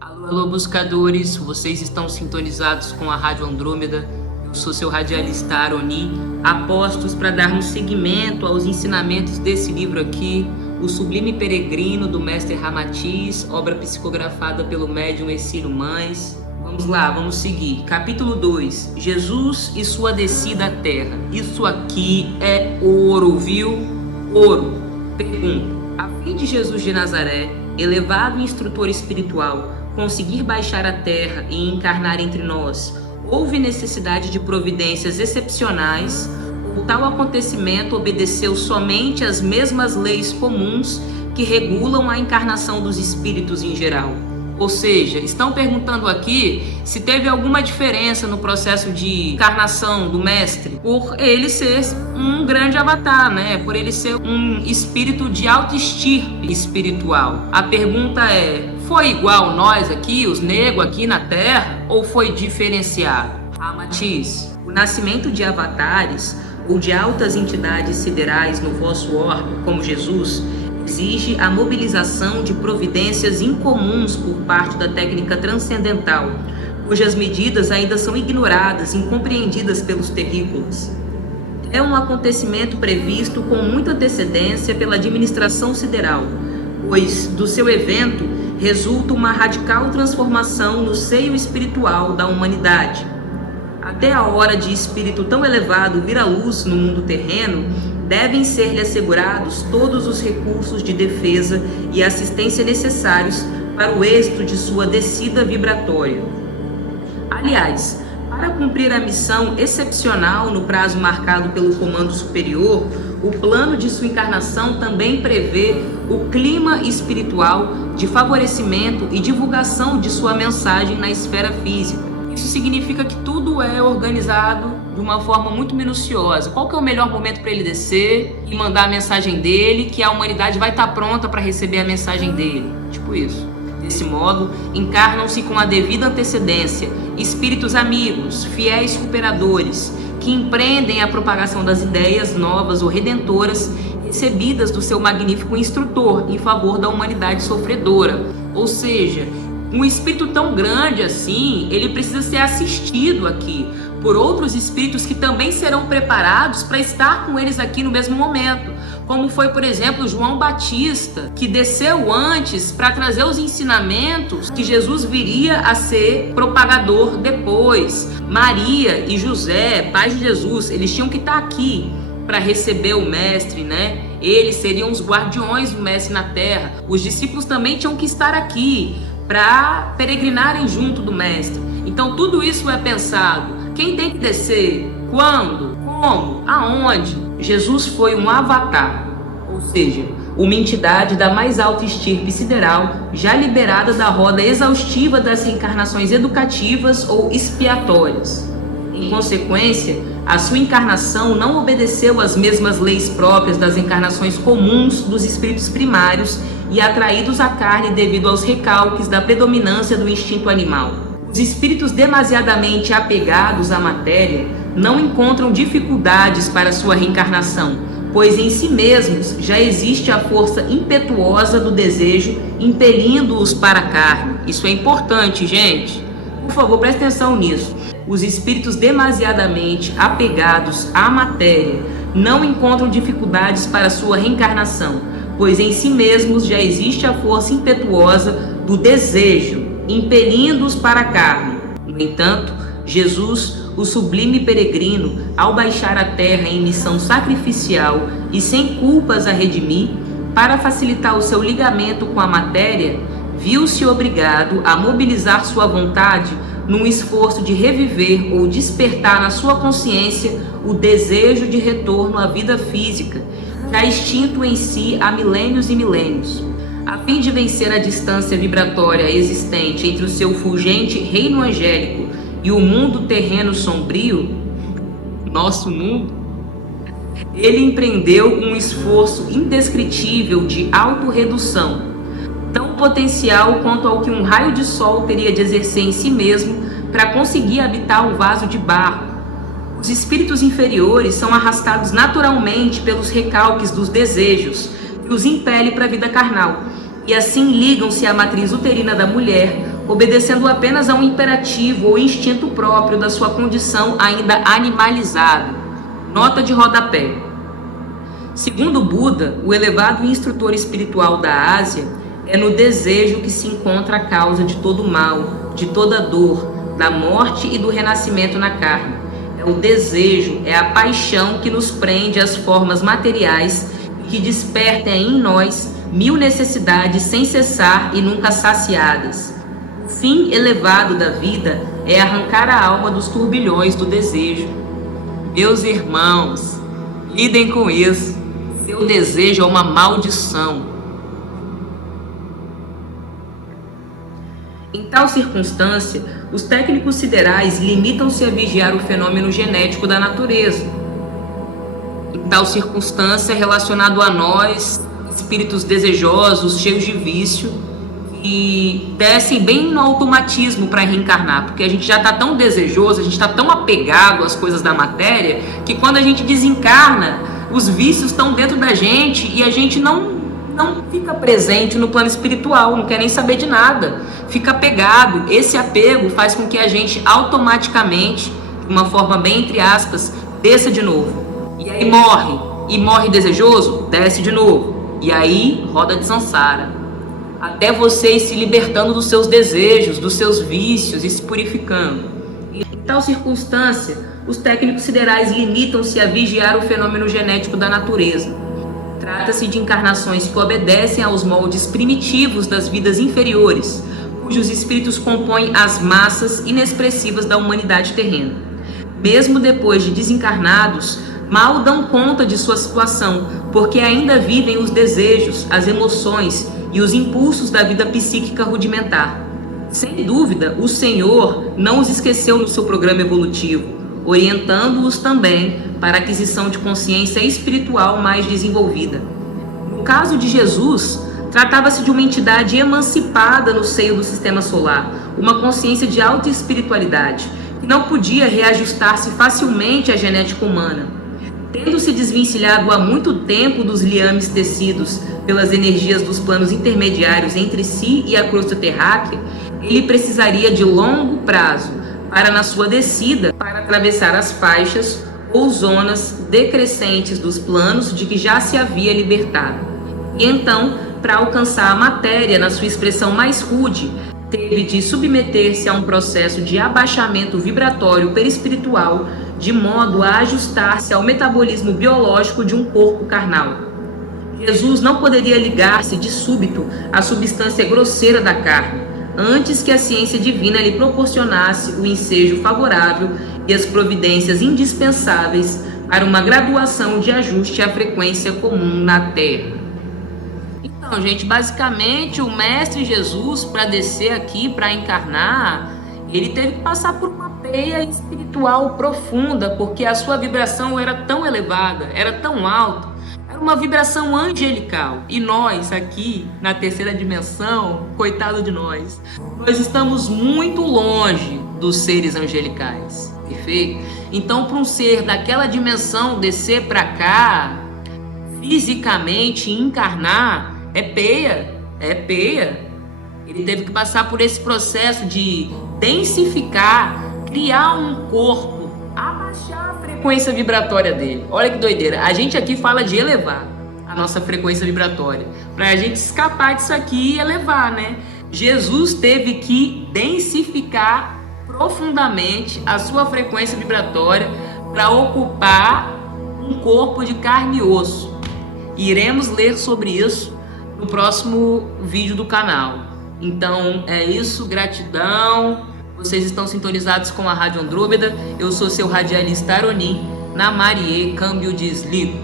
Alô, alô, buscadores, vocês estão sintonizados com a Rádio Andrômeda. Eu sou seu radialista Aroni, apostos para darmos seguimento aos ensinamentos desse livro aqui, O Sublime Peregrino, do mestre Ramatiz, obra psicografada pelo médium Hercílio Mães. Vamos lá, vamos seguir. Capítulo 2, Jesus e sua descida à terra. Isso aqui é ouro, viu? Ouro. Pergunta: a fim de Jesus de Nazaré, elevado instrutor espiritual, conseguir baixar a terra e encarnar entre nós, houve necessidade de providências excepcionais, ou tal acontecimento obedeceu somente às mesmas leis comuns que regulam a encarnação dos espíritos em geral? Ou seja, estão perguntando aqui se teve alguma diferença no processo de encarnação do mestre, por ele ser um grande avatar, né? Por ele ser um espírito de alta estirpe espiritual. A pergunta é: foi igual nós aqui, os negros aqui na Terra, ou foi diferenciado? Ramatiz: o nascimento de avatares ou de altas entidades siderais no vosso orbe, como Jesus, exige a mobilização de providências incomuns por parte da técnica transcendental, cujas medidas ainda são ignoradas, incompreendidas pelos terrícolas. É um acontecimento previsto com muita antecedência pela administração sideral, pois do seu evento resulta uma radical transformação no seio espiritual da humanidade. Até a hora de espírito tão elevado vir à luz no mundo terreno, devem ser-lhe assegurados todos os recursos de defesa e assistência necessários para o êxito de sua descida vibratória. Aliás, para cumprir a missão excepcional no prazo marcado pelo comando superior, o plano de sua encarnação também prevê o clima espiritual de favorecimento e divulgação de sua mensagem na esfera física. Isso significa que tudo é organizado de uma forma muito minuciosa. Qual que é o melhor momento para ele descer e mandar a mensagem dele, que a humanidade vai estar pronta para receber a mensagem dele? Tipo isso. Desse modo, encarnam-se com a devida antecedência espíritos amigos, fiéis cooperadores, que empreendem a propagação das ideias novas ou redentoras recebidas do seu magnífico instrutor em favor da humanidade sofredora. Ou seja, um espírito tão grande assim, ele precisa ser assistido aqui por outros espíritos que também serão preparados para estar com eles aqui no mesmo momento, como foi, por exemplo, João Batista, que desceu antes para trazer os ensinamentos que Jesus viria a ser propagador depois. Maria e José, pais de Jesus, eles tinham que estar aqui para receber o mestre, né? Eles seriam os guardiões do mestre na terra. Os discípulos também tinham que estar aqui para peregrinarem junto do mestre. Então tudo isso é pensado. Quem tem que descer? Quando? Como? Aonde? Jesus foi um avatar, ou seja, uma entidade da mais alta estirpe sideral, já liberada da roda exaustiva das reencarnações educativas ou expiatórias. Em consequência, a sua encarnação não obedeceu às mesmas leis próprias das encarnações comuns dos espíritos primários e atraídos à carne devido aos recalques da predominância do instinto animal. Os espíritos demasiadamente apegados à matéria não encontram dificuldades para sua reencarnação, pois em si mesmos já existe a força impetuosa do desejo impelindo-os para a carne. Isso é importante, gente. Por favor, preste atenção nisso. Os espíritos demasiadamente apegados à matéria não encontram dificuldades para sua reencarnação, pois em si mesmos já existe a força impetuosa do desejo, impelindo-os para a carne. No entanto, Jesus, o sublime peregrino, ao baixar a terra em missão sacrificial e sem culpas a redimir, para facilitar o seu ligamento com a matéria, viu-se obrigado a mobilizar sua vontade num esforço de reviver ou despertar na sua consciência o desejo de retorno à vida física, já extinto em si há milênios e milênios. A fim de vencer a distância vibratória existente entre o seu fulgente reino angélico e o mundo terreno sombrio, nosso mundo, ele empreendeu um esforço indescritível de autorredução, tão potencial quanto ao que um raio de sol teria de exercer em si mesmo para conseguir habitar o vaso de barro. Os espíritos inferiores são arrastados naturalmente pelos recalques dos desejos que os impele para a vida carnal, e assim ligam-se à matriz uterina da mulher obedecendo apenas a um imperativo ou instinto próprio da sua condição ainda animalizada. Nota de rodapé. Segundo Buda, o elevado instrutor espiritual da Ásia, é no desejo que se encontra a causa de todo mal, de toda dor, da morte e do renascimento na carne. É o desejo, é a paixão que nos prende às formas materiais e que desperta em nós mil necessidades sem cessar e nunca saciadas. O fim elevado da vida é arrancar a alma dos turbilhões do desejo. Meus irmãos, lidem com isso. Seu desejo é uma maldição. Em tal circunstância, os técnicos siderais limitam-se a vigiar o fenômeno genético da natureza. Em tal circunstância, relacionado a nós, espíritos desejosos, cheios de vício, que descem bem no automatismo para reencarnar, porque a gente já está tão desejoso, a gente está tão apegado às coisas da matéria, que quando a gente desencarna, os vícios estão dentro da gente e a gente não fica presente no plano espiritual, não quer nem saber de nada, fica apegado. Esse apego faz com que a gente automaticamente, de uma forma bem entre aspas, desça de novo. E aí morre desejoso, desce de novo. E aí roda de samsara. Até você ir se libertando dos seus desejos, dos seus vícios e se purificando. Em tal circunstância, os técnicos siderais limitam-se a vigiar o fenômeno genético da natureza. Trata-se de encarnações que obedecem aos moldes primitivos das vidas inferiores, cujos espíritos compõem as massas inexpressivas da humanidade terrena. Mesmo depois de desencarnados, mal dão conta de sua situação, porque ainda vivem os desejos, as emoções e os impulsos da vida psíquica rudimentar. Sem dúvida, o Senhor não os esqueceu no seu programa evolutivo, orientando-os também para a aquisição de consciência espiritual mais desenvolvida. No caso de Jesus, tratava-se de uma entidade emancipada no seio do sistema solar, uma consciência de alta espiritualidade, que não podia reajustar-se facilmente à genética humana. Tendo-se desvencilhado há muito tempo dos liames tecidos pelas energias dos planos intermediários entre si e a crosta terráquea, ele precisaria de longo prazo para, na sua descida, para atravessar as faixas ou zonas decrescentes dos planos de que já se havia libertado. E então, para alcançar a matéria na sua expressão mais rude, teve de submeter-se a um processo de abaixamento vibratório perispiritual, de modo a ajustar-se ao metabolismo biológico de um corpo carnal. Jesus não poderia ligar-se de súbito à substância grosseira da carne, antes que a ciência divina lhe proporcionasse o ensejo favorável e as providências indispensáveis para uma graduação de ajuste à frequência comum na Terra. Então, gente, basicamente o Mestre Jesus, para descer aqui, para encarnar, ele teve que passar por uma peia espiritual profunda, porque a sua vibração era tão elevada, era tão alta, era uma vibração angelical. E nós aqui, na terceira dimensão, coitado de nós estamos muito longe dos seres angelicais, perfeito? Então, para um ser daquela dimensão descer para cá, fisicamente encarnar, é peia. Ele teve que passar por esse processo de densificar, criar um corpo, abaixar a frequência vibratória dele. Olha que doideira. A gente aqui fala de elevar a nossa frequência vibratória, para a gente escapar disso aqui e elevar, né? Jesus teve que densificar profundamente a sua frequência vibratória para ocupar um corpo de carne e osso. Iremos ler sobre isso no próximo vídeo do canal. Então é isso, gratidão. Vocês estão sintonizados com a Rádio Andrômeda. Eu sou seu radialista Aroni. Namarie, câmbio desligo.